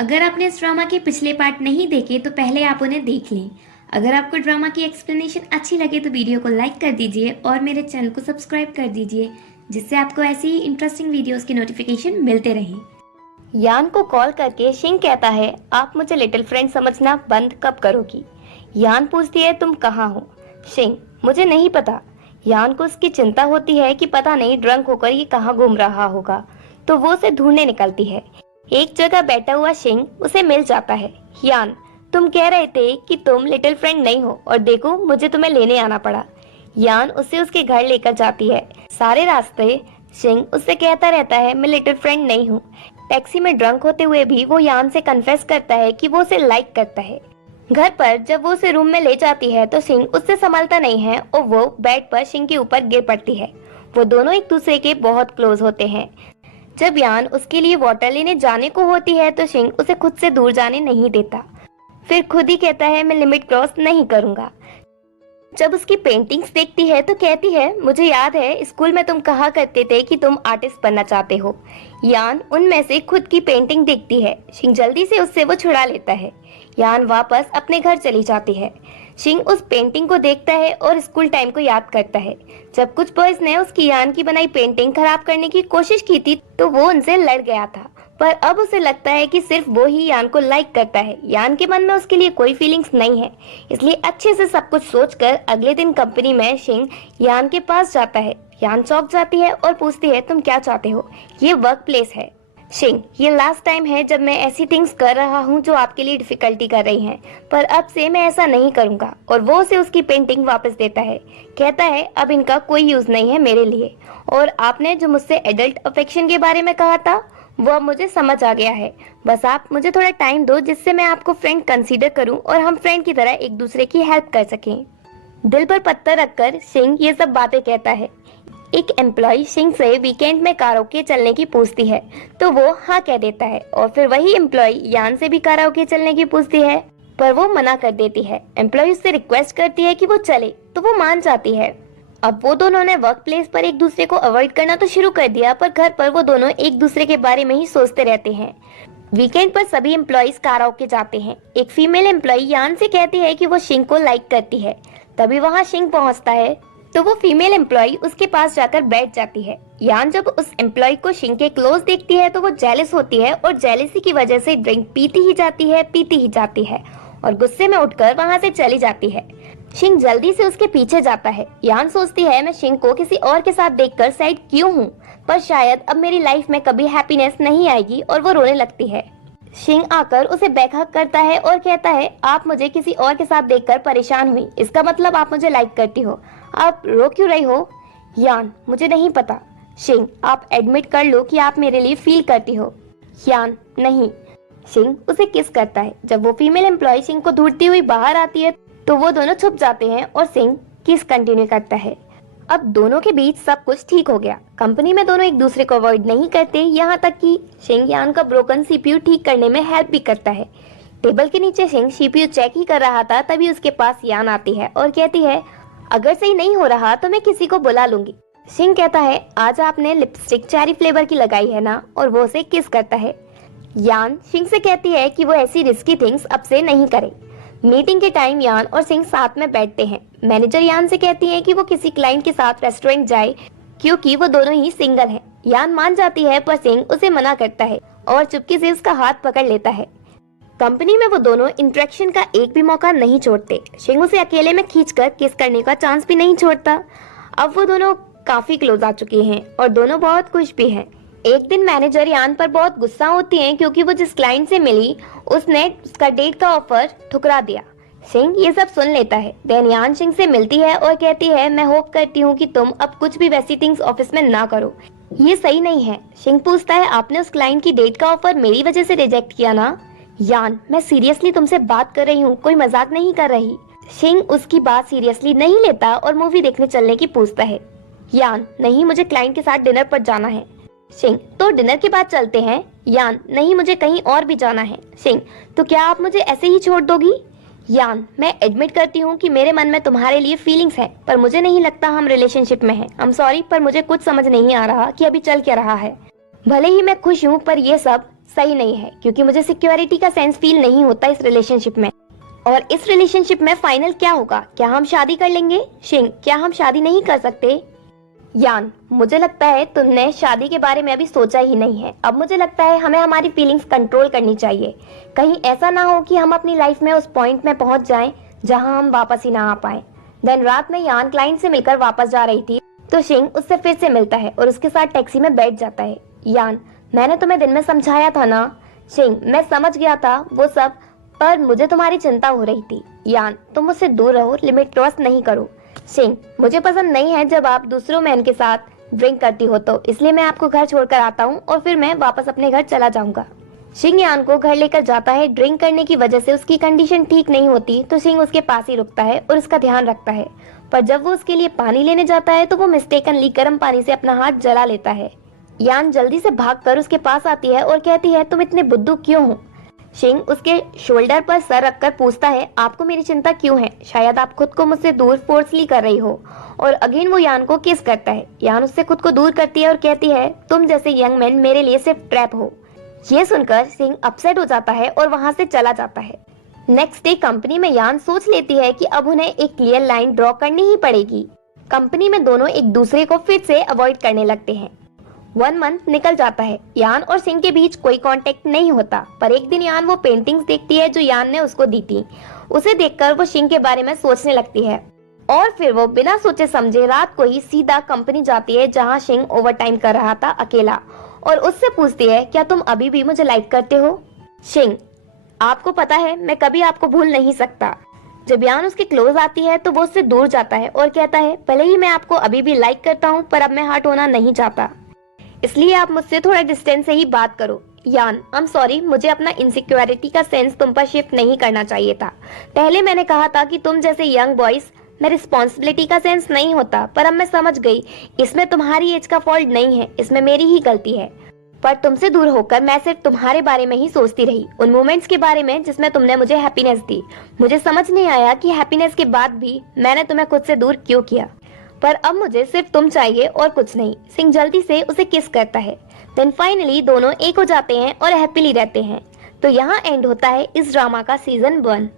अगर आपने इस ड्रामा के पिछले पार्ट नहीं देखे तो पहले आप उन्हें देख लें। अगर आपको ड्रामा की एक्सप्लेनेशन अच्छी लगे तो वीडियो को लाइक कर दीजिए और मेरे चैनल को सब्सक्राइब कर दीजिए, जिससे आपको ऐसी ही इंटरेस्टिंग वीडियोस के नोटिफिकेशन मिलते रहें। यान को कॉल करके शिंग कहता है, आप मुझे लिटिल फ्रेंड समझना बंद कब करोगी? यान पूछती है, तुम कहाँ हो? शिंग, मुझे नहीं पता। यान को उसकी चिंता होती है कि पता नहीं ड्रंक होकर ये कहाँ घूम रहा होगा, तो वो उसे ढूंढने निकलती है। एक जगह बैठा हुआ शिंग उसे मिल जाता है। यान, तुम कह रहे थे कि तुम लिटिल फ्रेंड नहीं हो और देखो मुझे तुम्हें लेने आना पड़ा। यान उसे उसके घर लेकर जाती है। सारे रास्ते शिंग उससे कहता रहता है, मैं लिटिल फ्रेंड नहीं हूँ। टैक्सी में ड्रंक होते हुए भी वो यान से कन्फेस करता है कि वो उसे लाइक करता है। घर पर जब वो उसे रूम में ले जाती है तो शिंग उससे संभलता नहीं है और वो बेड पर शिंग के ऊपर गिर पड़ती है। वो दोनों एक दूसरे के बहुत क्लोज होते हैं। जब यान उसके लिए वाटर लेने जाने को होती है तो शिंग उसे खुद से दूर जाने नहीं देता, फिर खुद ही कहता है, मैं लिमिट क्रॉस नहीं करूंगा। जब उसकी पेंटिंग्स देखती है तो कहती है, मुझे याद है स्कूल में तुम कहा करते थे कि तुम आर्टिस्ट बनना चाहते हो। यान उनमें से खुद की पेंटिंग देखती है। शिंग जल्दी से उससे वो छुड़ा लेता है। यान वापस अपने घर चली जाती है। शिंग उस पेंटिंग को देखता है और स्कूल टाइम को याद करता है, जब कुछ बॉयज ने उसकी यान की बनाई पेंटिंग खराब करने की कोशिश की थी तो वो उनसे लड़ गया था। पर अब उसे लगता है कि सिर्फ वो ही यान को लाइक करता है। यान के मन में उसके लिए कोई फीलिंग्स नहीं है, इसलिए अच्छे से सब कुछ सोचकर अगले दिन कंपनी में शिंग यान के पास जाता है। यान चौंक जाती है और पूछती है, तुम क्या चाहते हो? ये वर्क प्लेस है। शिंग, ये लास्ट टाइम है जब मैं ऐसी थिंग्स कर रहा हूँ जो आपके लिए डिफिकल्टी कर रही हैं, पर अब से मैं ऐसा नहीं करूँगा। और वो उसे उसकी पेंटिंग वापस देता है। कहता है, अब इनका कोई यूज नहीं है मेरे लिए, और आपने जो मुझसे एडल्ट अफेक्शन के बारे में कहा था वो अब मुझे समझ आ गया है। बस आप मुझे थोड़ा टाइम दो जिससे मैं आपको फ्रेंड कंसीडर करूं और हम फ्रेंड की तरह एक दूसरे की हेल्प कर सकें। दिल पर पत्थर रखकर शिंग ये सब बातें कहता है। एक एम्प्लॉय शिंग से वीकेंड में कराओके चलने की पूछती है तो वो हाँ कह देता है, और फिर वही एम्प्लॉय यान से भी कराओके चलने की पूछती है पर वो मना कर देती है। एम्प्लॉय उससे रिक्वेस्ट करती है कि वो चले तो वो मान जाती है। अब वो दोनों ने वर्क प्लेस पर एक दूसरे को अवॉइड करना तो शुरू कर दिया, पर घर पर वो दोनों एक दूसरे के बारे में ही सोचते रहते हैं। वीकेंड पर सभी एम्प्लॉइज कराओके जाते हैं। एक फीमेल एम्प्लॉय यान से कहती है कि वो शिंग को लाइक करती है। तभी वहाँ शिंग पहुँचता है तो वो फीमेल एम्प्लॉय उसके पास जाकर बैठ जाती है। यान जब उस एम्प्लॉय को शिंग के क्लोज देखती है तो वो जेलस होती है और जेलसी की वजह से ड्रिंक पीती ही जाती है और गुस्से में उठकर वहाँ से चली जाती है। शिंग जल्दी से उसके पीछे जाता है। यान सोचती है, मैं शिंग को किसी और के साथ देखकर सैड क्यों हूँ, पर शायद अब मेरी लाइफ में कभी हैप्पीनेस नहीं आएगी, और वो रोने लगती है। शिंग आकर उसे बैकहग करता है और कहता है, आप मुझे किसी और के साथ देखकर परेशान हुई, इसका मतलब आप मुझे लाइक करती हो। आप रो क्यों रही हो? यान, मुझे नहीं पता। शिंग, आप एडमिट कर लो कि आप मेरे लिए फील करती हो। यान, नहीं। शिंग उसे किस करता है। जब वो फीमेल एम्प्लॉय शिंग को ढूंढती हुई बाहर आती है तो वो दोनों छुप जाते हैं और शिंग किस कंटिन्यू करता है। अब दोनों के बीच सब कुछ ठीक हो गया। कंपनी में दोनों एक दूसरे को अवॉइड नहीं करते, यहाँ तक कि शिंग यान का ब्रोकन सीपीयू ठीक करने में हेल्प भी करता है। टेबल के नीचे शिंग सीपीयू चेक ही कर रहा था, तभी उसके पास यान आती है और कहती है, अगर सही नहीं हो रहा तो मैं किसी को बुला लूंगी। शिंग कहता है, आज आपने लिपस्टिक चेरी फ्लेवर की लगाई है ना, और वो उसे किस करता है। यान शिंग से कहती है कि वो ऐसी रिस्की थिंग्स अब से नहीं करे। मीटिंग के टाइम यान और शिंग साथ में बैठते हैं। मैनेजर यान से कहती है कि वो किसी क्लाइंट के साथ रेस्टोरेंट जाए क्योंकि वो दोनों ही सिंगल हैं। यान मान जाती है पर शिंग उसे मना करता है और चुपके से उसका हाथ पकड़ लेता है। कंपनी में वो दोनों इंटरेक्शन का एक भी मौका नहीं छोड़ते। शिंग उसे अकेले में खींचकर किस करने का चांस भी नहीं छोड़ता। अब वो दोनों काफी क्लोज आ चुके हैं और दोनों बहुत खुश भी हैं। एक दिन मैनेजर यान पर बहुत गुस्सा होती है क्योंकि वो जिस क्लाइंट से मिली उसने उसका डेट का ऑफर ठुकरा दिया। शिंग ये सब सुन लेता है। देन यान शिंग से मिलती है और कहती है, मैं होप करती हूँ कि तुम अब कुछ भी वैसी थिंग्स ऑफिस में ना करो, ये सही नहीं है। शिंग पूछता है, आपने उस क्लाइंट की डेट का ऑफर मेरी वजह से रिजेक्ट किया ना? यान, मैं सीरियसली तुमसे बात कर रही हूँ, कोई मजाक नहीं कर रही। शिंग उसकी बात सीरियसली नहीं लेता और मूवी देखने चलने की पूछता है। यान, नहीं, मुझे क्लाइंट के साथ डिनर पर जाना है। शिंग, तो डिनर के बाद चलते हैं। यान, नहीं, मुझे कहीं और भी जाना है। शिंग, तो क्या आप मुझे ऐसे ही छोड़ दोगी? यान, मैं एडमिट करती हूँ कि मेरे मन में तुम्हारे लिए फीलिंग्स हैं, पर मुझे नहीं लगता हम रिलेशनशिप में हैं। आई एम सॉरी, पर मुझे कुछ समझ नहीं आ रहा कि अभी चल क्या रहा है। भले ही मैं खुश हूँ, पर ये सब सही नहीं है, क्योंकि मुझे सिक्योरिटी का सेंस फील नहीं होता इस रिलेशनशिप में। और इस रिलेशनशिप में फाइनल क्या होगा? क्या हम शादी कर लेंगे? शिंग, क्या हम शादी नहीं कर सकते? यान, मुझे लगता है तुमने शादी के बारे में अभी सोचा ही नहीं है। अब मुझे लगता है हमें हमारी फीलिंग्स कंट्रोल करनी चाहिए। कहीं ऐसा ना हो कि हम अपनी लाइफ में उस पॉइंट में पहुंच जाएं जहां हम वापस ही ना आ पाए। दिन रात में यान क्लाइंट से मिलकर वापस जा रही थी तो शिंग उससे फिर से मिलता है और उसके साथ टैक्सी में बैठ जाता है। यान, मैंने तुम्हें दिन में समझाया था ना। शिंग, मैं समझ गया था वो सब, पर मुझे तुम्हारी चिंता हो रही थी। यान, तुम मुझसे दूर रहो, लिमिट क्रॉस नहीं करो। शिंग, मुझे पसंद नहीं है जब आप दूसरों मैन के साथ ड्रिंक करती हो, तो इसलिए मैं आपको घर छोड़कर आता हूँ और फिर मैं वापस अपने घर चला जाऊंगा। शिंग यान को घर लेकर जाता है। ड्रिंक करने की वजह से उसकी कंडीशन ठीक नहीं होती तो शिंग उसके पास ही रुकता है और उसका ध्यान रखता है। पर जब वो उसके लिए पानी लेने जाता है तो वो मिस्टेकनली गर्म पानी से अपना हाथ जला लेता है। यान जल्दी से भागकर उसके पास आती है और कहती है, तुम इतने बुद्धू क्यों हो? शिंग उसके शोल्डर पर सर रखकर पूछता है, आपको मेरी चिंता क्यों है? शायद आप खुद को मुझसे दूर फोर्सली कर रही हो। और अगेन वो यान को किस करता है। यान उससे खुद को दूर करती है और कहती है, तुम जैसे यंग मैन मेरे लिए सिर्फ ट्रैप हो। ये सुनकर सिंह अपसेट हो जाता है और वहां से चला जाता है। नेक्स्ट डे कंपनी में यान सोच लेती है कि अब उन्हें एक क्लियर लाइन ड्रॉ करनी ही पड़ेगी। कंपनी में दोनों एक दूसरे को फिर से अवॉइड करने लगते हैं। 1 मंथ निकल जाता है। यान और सिंह के बीच कोई कांटेक्ट नहीं होता, पर एक दिन यान वो पेंटिंग्स देखती है जो यान ने उसको दी थी। उसे देखकर वो सिंह के बारे में सोचने लगती है और फिर वो बिना सोचे समझे रात को ही सीधा कंपनी जाती है जहां सिंह ओवरटाइम कर रहा था अकेला, और उससे पूछती है, क्या तुम अभी भी मुझे लाइक करते हो? सिंह, आपको पता है मैं कभी आपको भूल नहीं सकता। जब यान उसके क्लोज आती है तो वो उससे दूर जाता है और कहता है, भले ही मैं आपको अभी भी लाइक करता हूँ पर अब मैं हर्ट होना नहीं चाहता, इसलिए आप मुझसे थोड़ा डिस्टेंस से ही बात करो। यान, आई एम सॉरी, मुझे अपना इनसिक्योरिटी का सेंस तुम पर शिफ्ट नहीं करना चाहिए था। पहले मैंने कहा था कि तुम जैसे यंग बॉयज में रिस्पॉन्सिबिलिटी का सेंस नहीं होता, पर अब मैं समझ गई इसमें तुम्हारी एज का फॉल्ट नहीं है, इसमें मेरी ही गलती है। पर तुमसे दूर होकर मैं सिर्फ तुम्हारे बारे में ही सोचती रही, उन मोमेंट्स के बारे में जिसमें तुमने मुझे हैप्पीनेस दी। मुझे समझ नहीं आया कि हैप्पीनेस के बाद भी मैंने तुम्हें खुद से दूर क्यों किया, पर अब मुझे सिर्फ तुम चाहिए और कुछ नहीं। सिंह जल्दी से उसे किस करता है। देन फाइनली दोनों एक हो जाते हैं और हैप्पीली रहते हैं। तो यहाँ एंड होता है इस ड्रामा का सीजन 1।